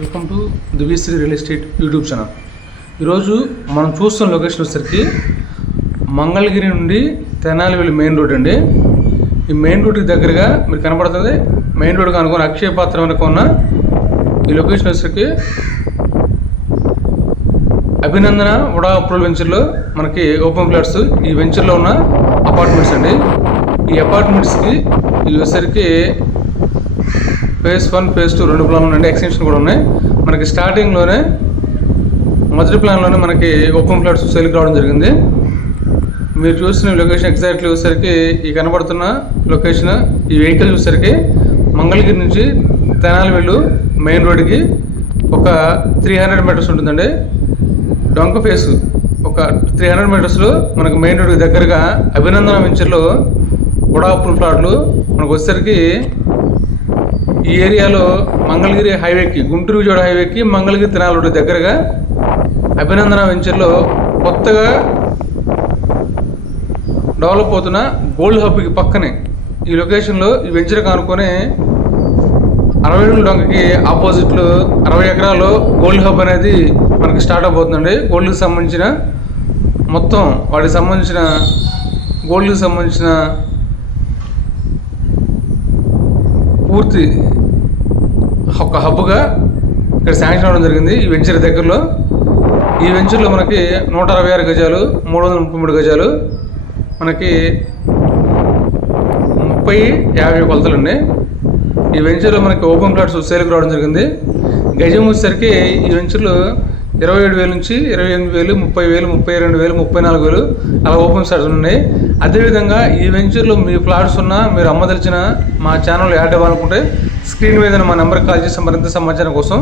Welcome to Divyasri real estate YouTube channel ఈరోజు మనం చూస్తున్న లొకేషన్ వచ్చేసరికి మంగళగిరి నుండి తెనాలి వెళ్ళి మెయిన్ రోడ్ అండి. ఈ మెయిన్ రోడ్కి దగ్గరగా మీరు కనపడుతుంది మెయిన్ రోడ్కి అనుకున్న అక్షయ పాత్ర అనుకున్న ఈ లొకేషన్ వచ్చేసరికి అభినందన ఉడా అప్రూవల్ వెంచర్లో మనకి ఓపెన్ ఫ్లాట్స్ ఈ వెంచర్లో ఉన్న అపార్ట్మెంట్స్ అండి. ఈ అపార్ట్మెంట్స్కి ఇవి వచ్చేసరికి ఫేజ్ వన్ ఫేజ్ టూ రెండు ప్లాన్లు ఉన్నాయి ఎక్స్టెన్షన్ కూడా ఉన్నాయి. మనకి స్టార్టింగ్లోనే మొదటి ప్లాన్లోనే మనకి ఓపెన్ ఫ్లాట్స్ సేల్కి రావడం జరిగింది. మీరు చూసిన లొకేషన్ ఎగ్జాక్ట్లీ చూసేసరికి ఈ కనబడుతున్న లొకేషన్ ఈ వెహికల్ చూసేసరికి మంగళగిరి నుంచి తెనాలి వెళ్ళు మెయిన్ రోడ్కి ఒక త్రీ హండ్రెడ్ మీటర్స్ ఉంటుందండి. డొంక ఫేస్ ఒక త్రీ హండ్రెడ్ మీటర్స్లో మనకు మెయిన్ రోడ్కి దగ్గరగా అభినందన వెంచర్లో ఉడాపుల్ ప్లాట్లు మనకు వచ్చేసరికి ఈ ఏరియాలో మంగళగిరి హైవేకి గుంటూరు విజయవాడ హైవేకి మంగళగిరి తినాలి దగ్గరగా అభినందన వెంచర్లో కొత్తగా డెవలప్ అవుతున్న గోల్డ్ హబ్కి పక్కనే ఈ లొకేషన్లో ఈ వెంచర్ కానుకొని అరవై రెండు డొంకకి ఆపోజిట్లో అరవై ఎకరాలు గోల్డ్ హబ్ అనేది మనకి స్టార్ట్ అవుతుందండి గోల్డ్కి సంబంధించిన మొత్తం వాటికి సంబంధించిన గోల్డ్కి సంబంధించిన పూర్తి ఒక హబ్గా ఇక్కడ శాంక్షన్ అవ్వడం జరిగింది. ఈ వెంచర్ దగ్గరలో. ఈ వెంచర్లో మనకి నూట అరవై ఆరు గజాలు మూడు వందల ముప్పై మూడు గజాలు మనకి ముప్పై యాభై కొలతలు ఉన్నాయి. ఈ వెంచర్లో మనకి ఓపెన్ ప్లాట్స్ సేల్కి రావడం జరిగింది. గజం వచ్చేసరికి ఈ వెంచర్లో ఇరవై ఏడు వేలు నుంచి ఇరవై ఎనిమిది వేలు ముప్పై వేలు ముప్పై రెండు వేలు ముప్పై నాలుగు వేలు అలా ఓపెన్ ప్లాట్స్ ఉన్నాయి. అదేవిధంగా ఈ వెంచర్లో మీ ఫ్లాట్స్ ఉన్నా మీరు అమ్మదలిచిన మా ఛానల్ యాడ్ అవ్వాలనుకుంటే స్క్రీన్ మీద మా నెంబర్కి కాల్ చేసి మరింత సమాచారం కోసం